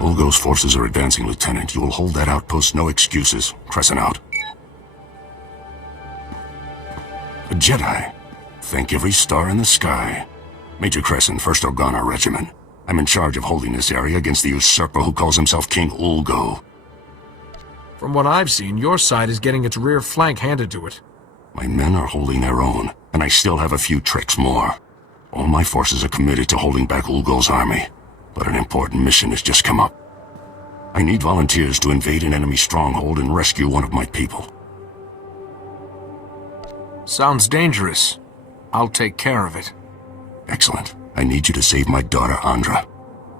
Ulgo's forces are advancing, Lieutenant. You will hold that outpost, no excuses. Crescent out. A Jedi. Thank every star in the sky. Major Crescent, 1st Organa Regiment. I'm in charge of holding this area against the usurper who calls himself King Ulgo. From what I've seen, your side is getting its rear flank handed to it. My men are holding their own, and I still have a few tricks more. All my forces are committed to holding back Ulgo's army, but an important mission has just come up. I need volunteers to invade an enemy stronghold and rescue one of my people. Sounds dangerous. I'll take care of it. Excellent. I need you to save my daughter, Andra.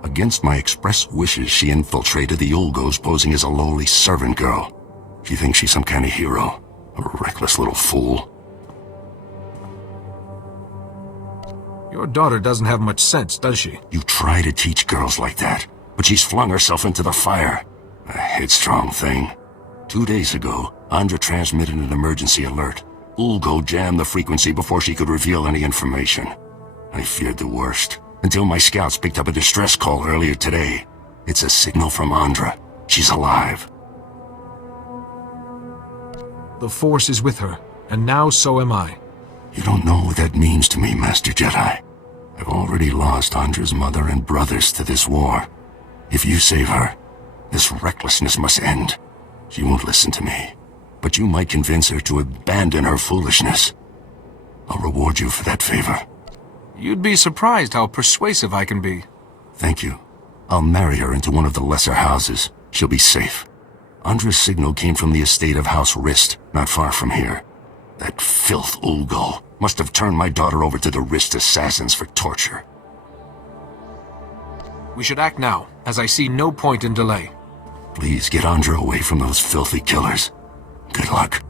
Against my express wishes, she infiltrated the Ulgos posing as a lowly servant girl. She thinks she's some kind of hero. A reckless little fool. Your daughter doesn't have much sense, does she? You try to teach girls like that, but she's flung herself into the fire. A headstrong thing. 2 days ago, Andra transmitted an emergency alert. Ulgo jammed the frequency before she could reveal any information. I feared the worst, until my scouts picked up a distress call earlier today. It's a signal from Andra. She's alive. The Force is with her, and now so am I. You don't know what that means to me, Master Jedi. I've already lost Andra's mother and brothers to this war. If you save her, this recklessness must end. She won't listen to me, but you might convince her to abandon her foolishness. I'll reward you for that favor. You'd be surprised how persuasive I can be. Thank you. I'll marry her into one of the lesser houses. She'll be safe. Andra's signal came from the estate of House Rist, not far from here. That filth Ulgo must have turned my daughter over to the Rist assassins for torture. We should act now, as I see no point in delay. Please get Andra away from those filthy killers. Good luck.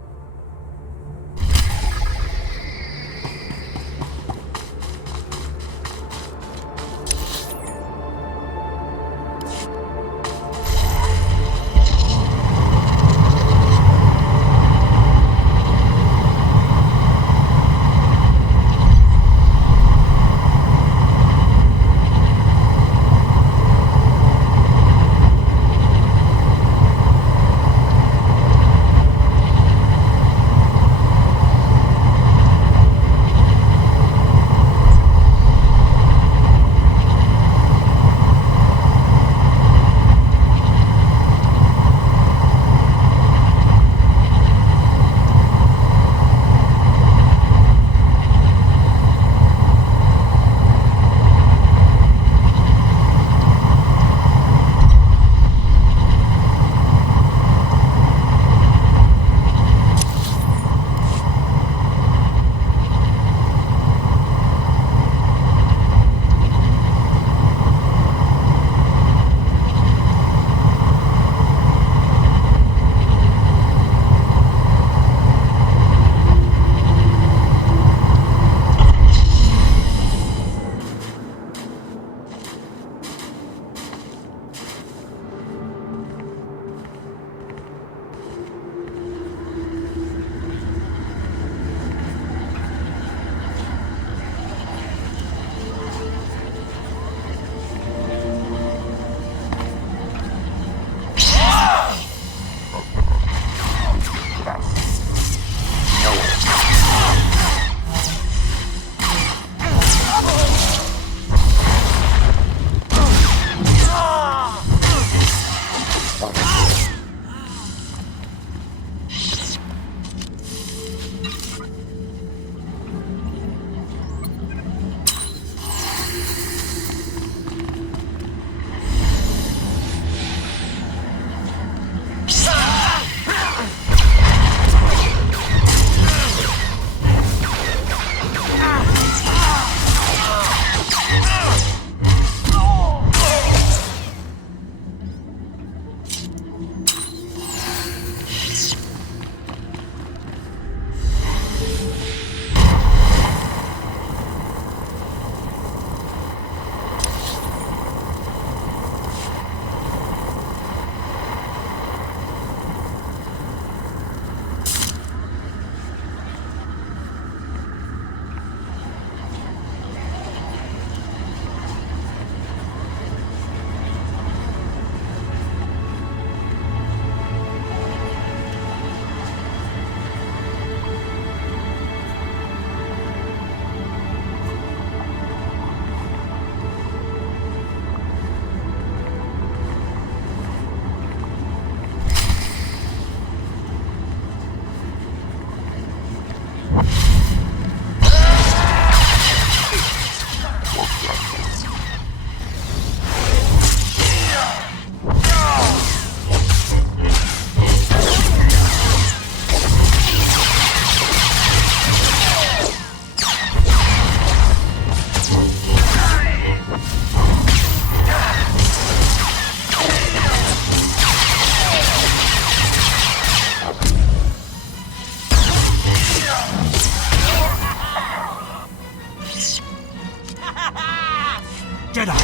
Jedi!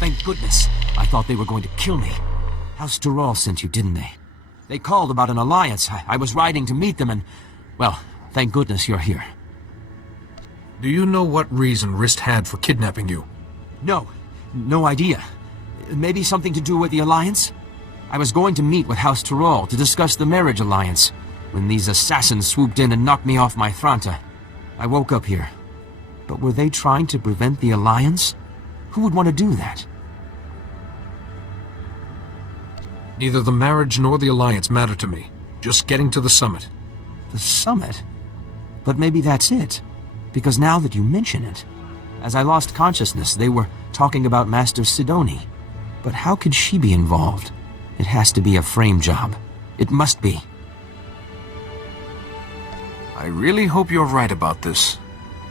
Thank goodness. I thought they were going to kill me. SWTOR sent you, didn't they? They called about an alliance. I was riding to meet them and... well, thank goodness you're here. Do you know what reason Rist had for kidnapping you? No idea. Maybe something to do with the alliance? I was going to meet with SWTOR to discuss the marriage alliance, when these assassins swooped in and knocked me off my Thranta. I woke up here. But were they trying to prevent the alliance? Who would want to do that? Neither the marriage nor the alliance matter to me. Just getting to the summit. The summit? But maybe that's it. Because now that you mention it, as I lost consciousness, they were talking about Master Sidonie. But how could she be involved? It has to be a frame job. It must be. I really hope you're right about this.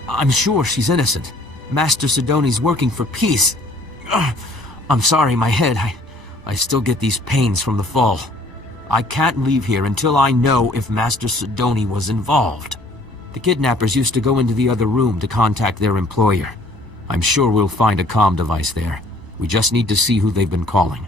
I'm sure she's innocent. Master Sidonie's working for peace. I'm sorry, my head. I still get these pains from the fall. I can't leave here until I know if Master Sidonie was involved. The kidnappers used to go into the other room to contact their employer. I'm sure we'll find a comm device there. We just need to see who they've been calling.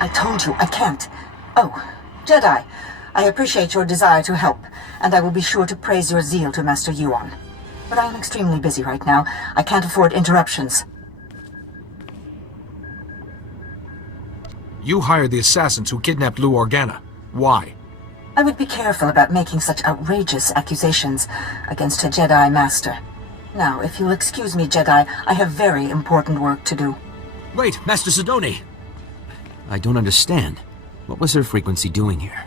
I told you, I can't. Oh, Jedi, I appreciate your desire to help, and I will be sure to praise your zeal to Master Yuan. But I am extremely busy right now. I can't afford interruptions. You hired the assassins who kidnapped Lou Organa. Why? I would be careful about making such outrageous accusations against a Jedi Master. Now, if you'll excuse me, Jedi, I have very important work to do. Wait, Master Sidonie! I don't understand. What was her frequency doing here?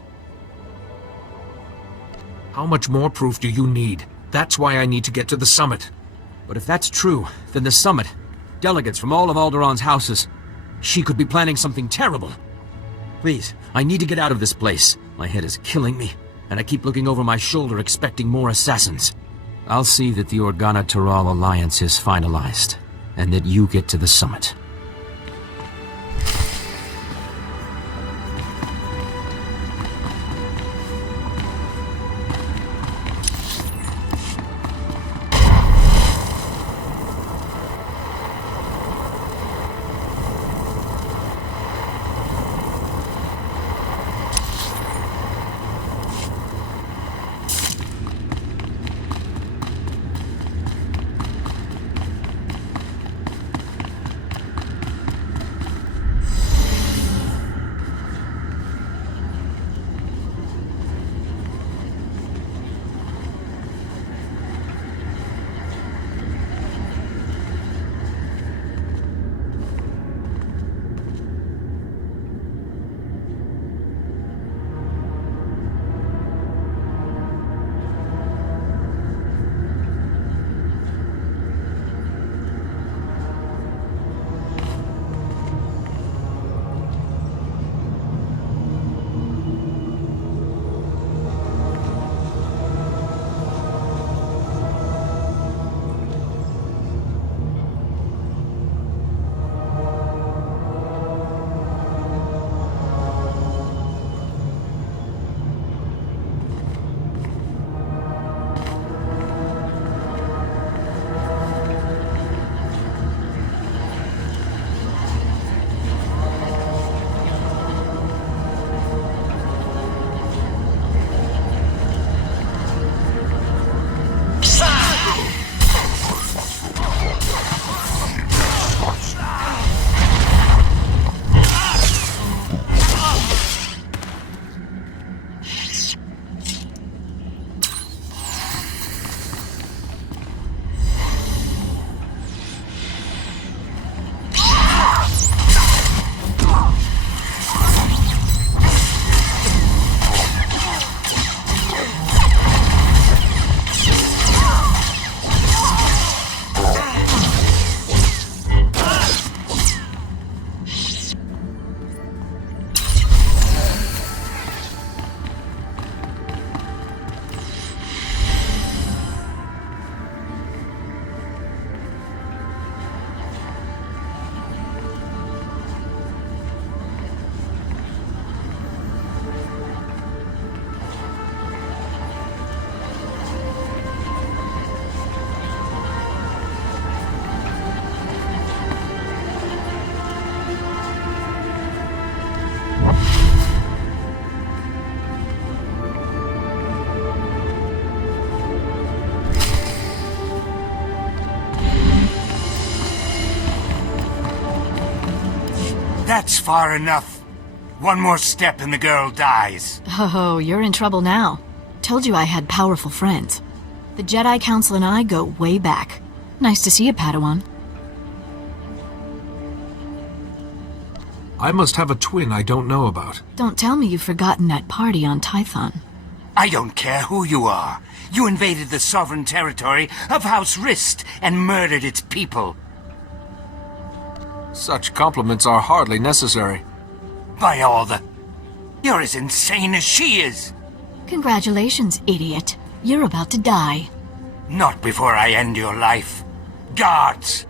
How much more proof do you need? That's why I need to get to the summit. But if that's true, then the summit, delegates from all of Alderaan's houses, she could be planning something terrible. Please, I need to get out of this place. My head is killing me, and I keep looking over my shoulder expecting more assassins. I'll see that the Organa-Toral alliance is finalized, and that you get to the summit. That's far enough. One more step and the girl dies. Oh, you're in trouble now. Told you I had powerful friends. The Jedi Council and I go way back. Nice to see you, Padawan. I must have a twin I don't know about. Don't tell me you've forgotten that party on Tython. I don't care who you are. You invaded the sovereign territory of House Rist and murdered its people. Such compliments are hardly necessary. By all the... You're as insane as she is. Congratulations, idiot. You're about to die. Not before I end your life. Guards!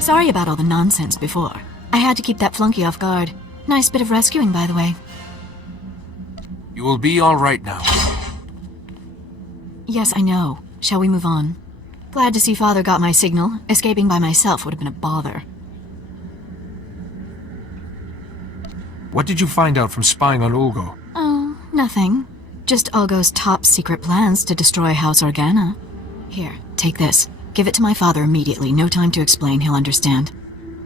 Sorry about all the nonsense before. I had to keep that flunky off guard. Nice bit of rescuing, by the way. You will be all right now. Yes, I know. Shall we move on? Glad to see Father got my signal. Escaping by myself would have been a bother. What did you find out from spying on Ulgo? Oh, nothing. Just Ulgo's top secret plans to destroy House Organa. Here, take this. Give it to my father immediately. No time to explain, he'll understand.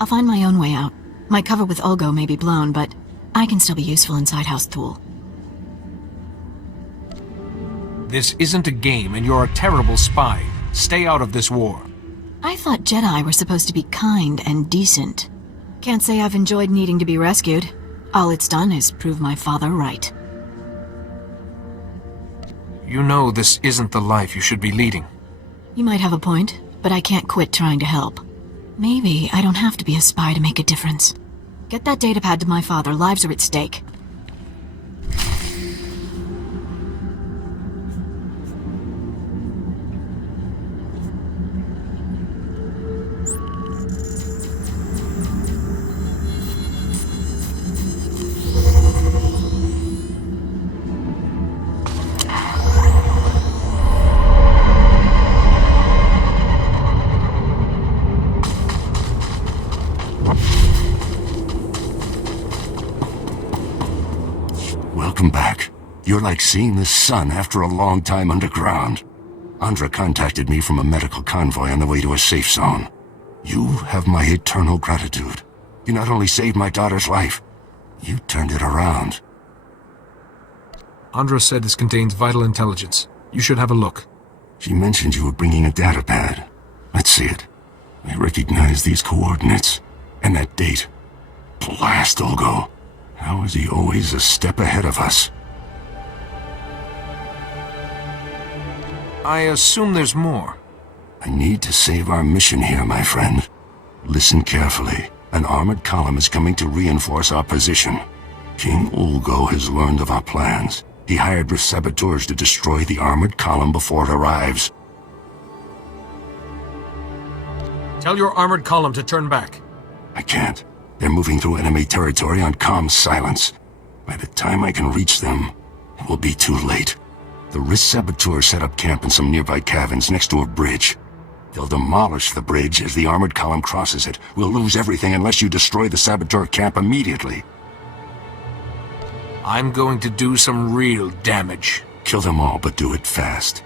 I'll find my own way out. My cover with Ulgo may be blown, but I can still be useful inside House Thule. This isn't a game, and you're a terrible spy. Stay out of this war. I thought Jedi were supposed to be kind and decent. Can't say I've enjoyed needing to be rescued. All it's done is prove my father right. You know this isn't the life you should be leading. You might have a point, but I can't quit trying to help. Maybe I don't have to be a spy to make a difference. Get that datapad to my father. Lives are at stake. Welcome back. You're like seeing the sun after a long time underground. Andra contacted me from a medical convoy on the way to a safe zone. You have my eternal gratitude. You not only saved my daughter's life, you turned it around. Andra said this contains vital intelligence. You should have a look. She mentioned you were bringing a datapad. Let's see it. I recognize these coordinates. And that date. Blast Ulgo. How is he always a step ahead of us? I assume there's more. I need to save our mission here, my friend. Listen carefully. An armored column is coming to reinforce our position. King Ulgo has learned of our plans. He hired saboteurs to destroy the armored column before it arrives. Tell your armored column to turn back. I can't. They're moving through enemy territory on comm silence. By the time I can reach them, it will be too late. The Risk saboteurs set up camp in some nearby caverns next to a bridge. They'll demolish the bridge as the armored column crosses it. We'll lose everything unless you destroy the saboteur camp immediately. I'm going to do some real damage. Kill them all, but do it fast.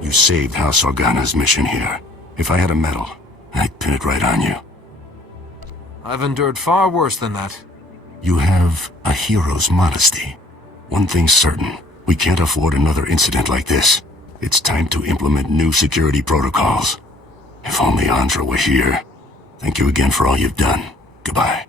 You saved House Organa's mission here. If I had a medal, I'd pin it right on you. I've endured far worse than that. You have a hero's modesty. One thing's certain, we can't afford another incident like this. It's time to implement new security protocols. If only Andra were here. Thank you again for all you've done. Goodbye.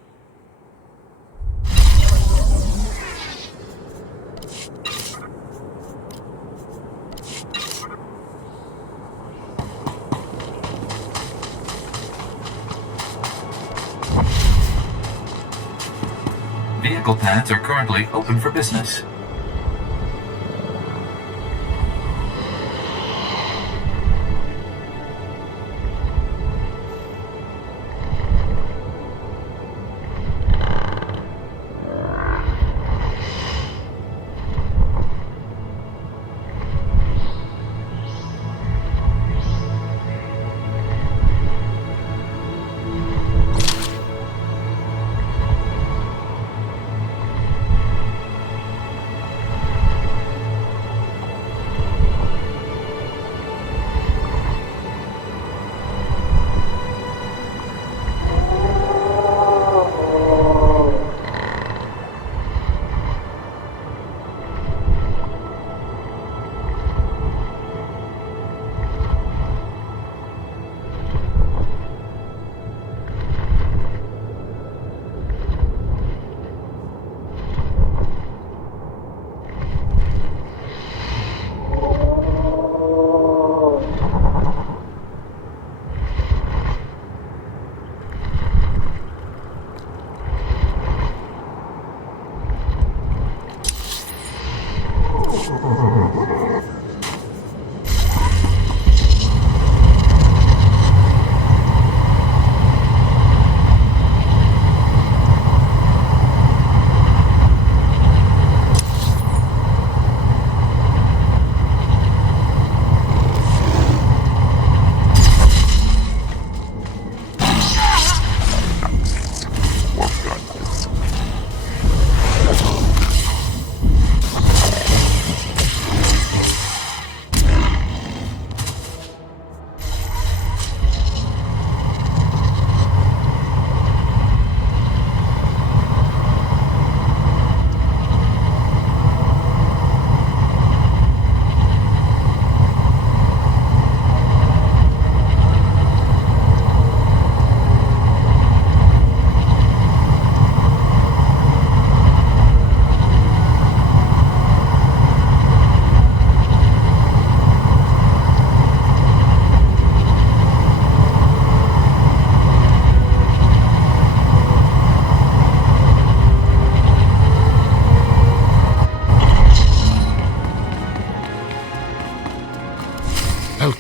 Vehicle paths are currently open for business.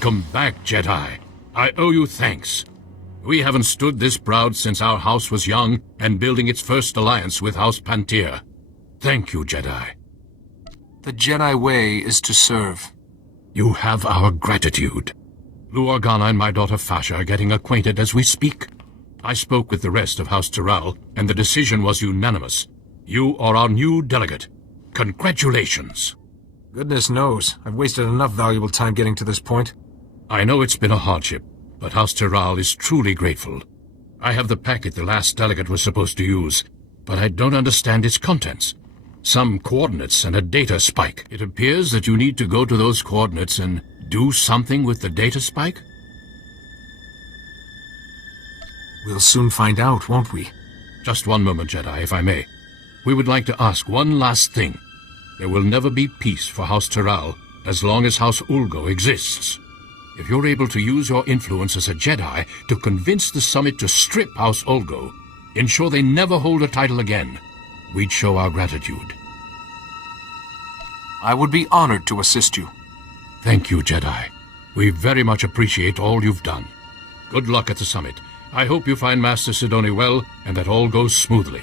Welcome back, Jedi. I owe you thanks. We haven't stood this proud since our house was young and building its first alliance with House Pantir. Thank you, Jedi. The Jedi way is to serve. You have our gratitude. Lu Organa and my daughter Fasha are getting acquainted as we speak. I spoke with the rest of House Tyral, and the decision was unanimous. You are our new delegate. Congratulations. Goodness knows, I've wasted enough valuable time getting to this point. I know it's been a hardship, but House Tyral is truly grateful. I have the packet the last delegate was supposed to use, but I don't understand its contents. Some coordinates and a data spike. It appears that you need to go to those coordinates and do something with the data spike? We'll soon find out, won't we? Just one moment, Jedi, if I may. We would like to ask one last thing. There will never be peace for House Tyral as long as House Ulgo exists. If you're able to use your influence as a Jedi to convince the Summit to strip House Ulgo, ensure they never hold a title again, we'd show our gratitude. I would be honored to assist you. Thank you, Jedi. We very much appreciate all you've done. Good luck at the Summit. I hope you find Master Sidonie well and that all goes smoothly.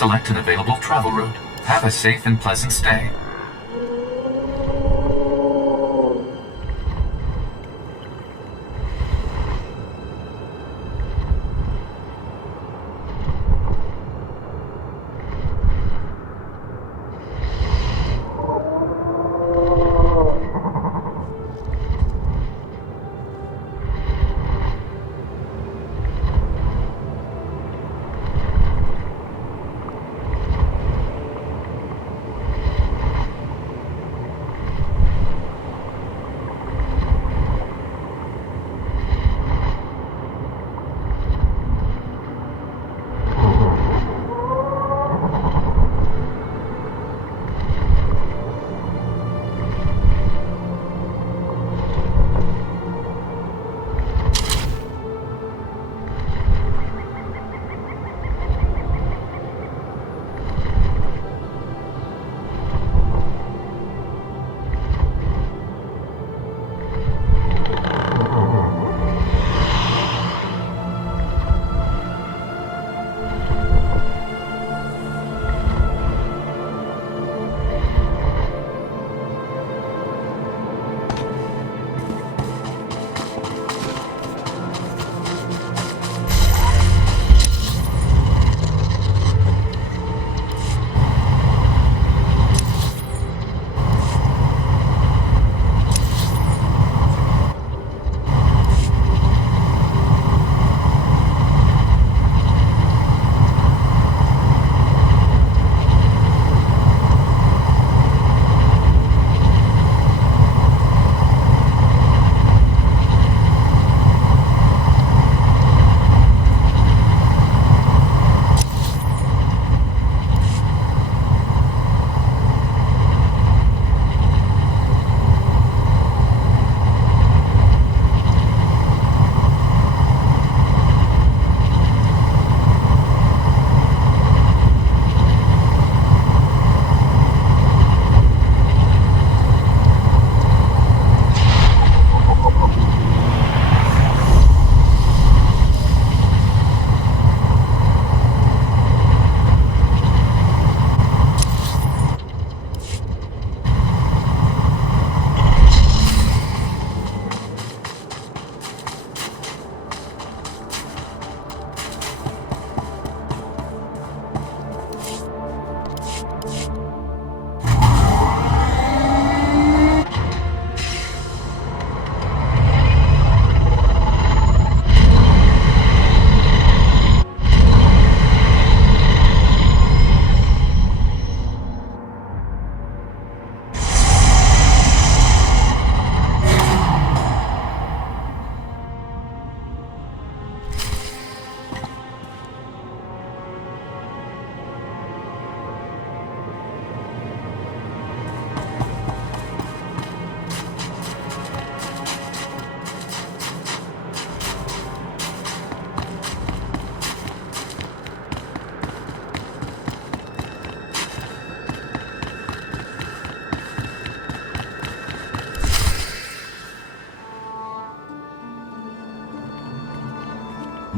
select an available travel route. Have a safe and pleasant stay.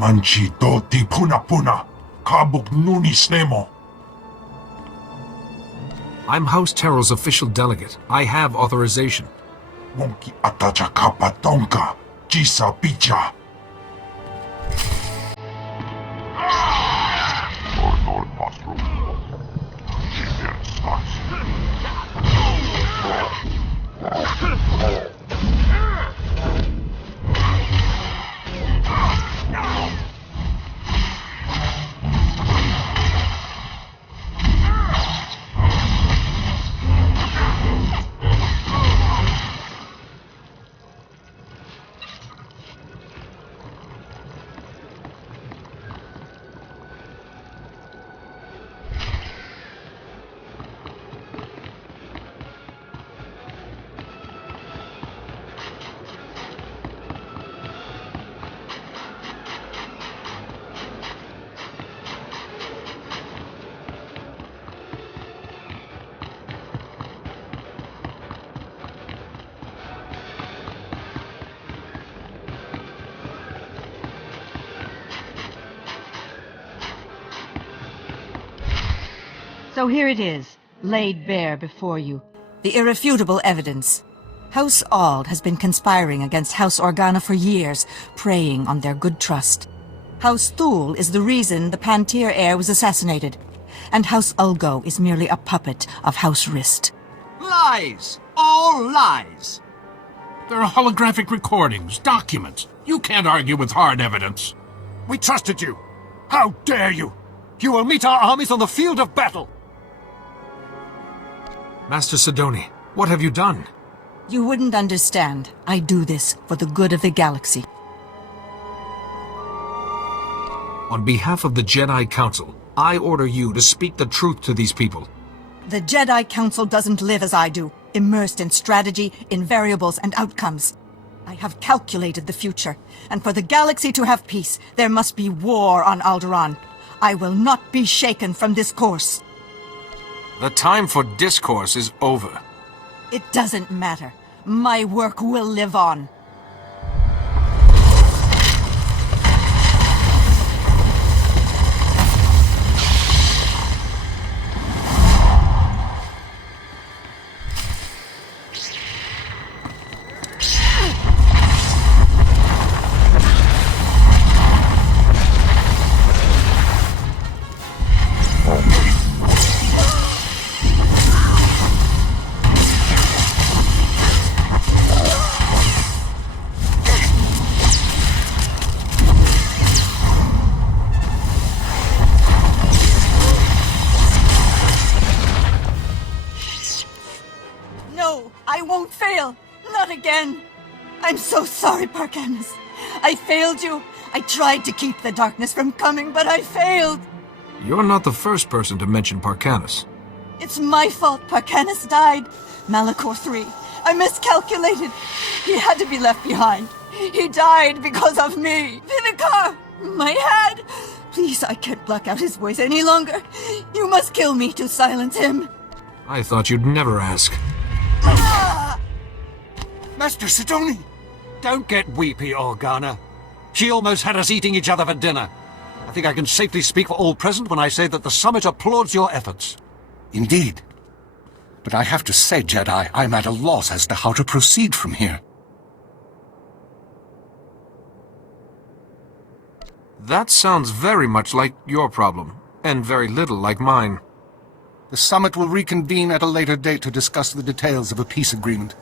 Manchi doti puna kabuk nunis nemo. I'm House Terrell's official delegate. I have authorization. Wonki atacha kapatonka, jisa picha. So here it is, laid bare before you. The irrefutable evidence. House Ald has been conspiring against House Organa for years, preying on their good trust. House Thule is the reason the Pantir heir was assassinated, and House Ulgo is merely a puppet of House Rist. Lies! All lies! There are holographic recordings, documents. You can't argue with hard evidence. We trusted you! How dare you! You will meet our armies on the field of battle! Master Sidonie, what have you done? You wouldn't understand. I do this for the good of the galaxy. On behalf of the Jedi Council, I order you to speak the truth to these people. The Jedi Council doesn't live as I do, immersed in strategy, in variables, and outcomes. I have calculated the future, and for the galaxy to have peace, there must be war on Alderaan. I will not be shaken from this course. The time for discourse is over. It doesn't matter. My work will live on. I won't fail! Not again! I'm so sorry, Parkanis. I failed you. I tried to keep the darkness from coming, but I failed. You're not the first person to mention Parkanis. It's my fault Parkanis died. Malachor III. I miscalculated. He had to be left behind. He died because of me. Vivicar! My head! Please, I can't block out his voice any longer. You must kill me to silence him. I thought you'd never ask. Master Sidonie! Don't get weepy, Organa. She almost had us eating each other for dinner. I think I can safely speak for all present when I say that the Summit applauds your efforts. Indeed. But I have to say, Jedi, I'm at a loss as to how to proceed from here. That sounds very much like your problem, and very little like mine. The Summit will reconvene at a later date to discuss the details of a peace agreement.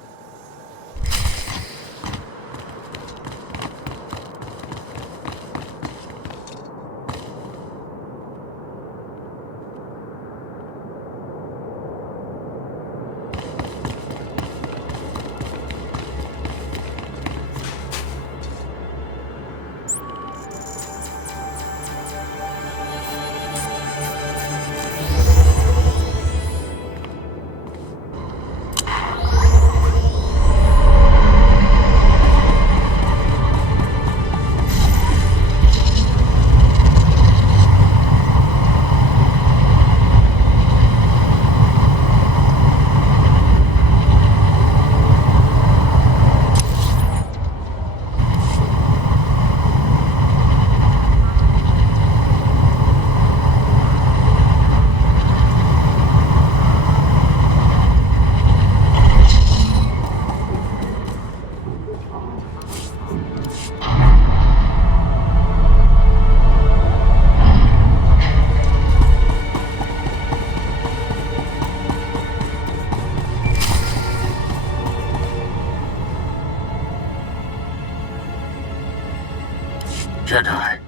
Jedi,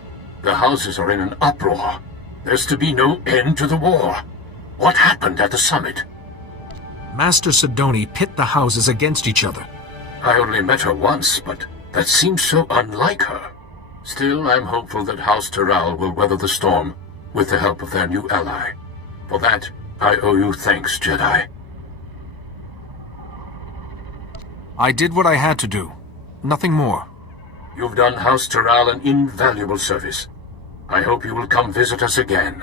the houses are in an uproar. There's to be no end to the war. What happened at the summit? Master Sidonie pit the houses against each other. I only met her once, but that seems so unlike her. Still, I'm hopeful that House Taral will weather the storm with the help of their new ally. For that, I owe you thanks, Jedi. I did what I had to do. Nothing more. You've done House Taral an invaluable service. I hope you will come visit us again.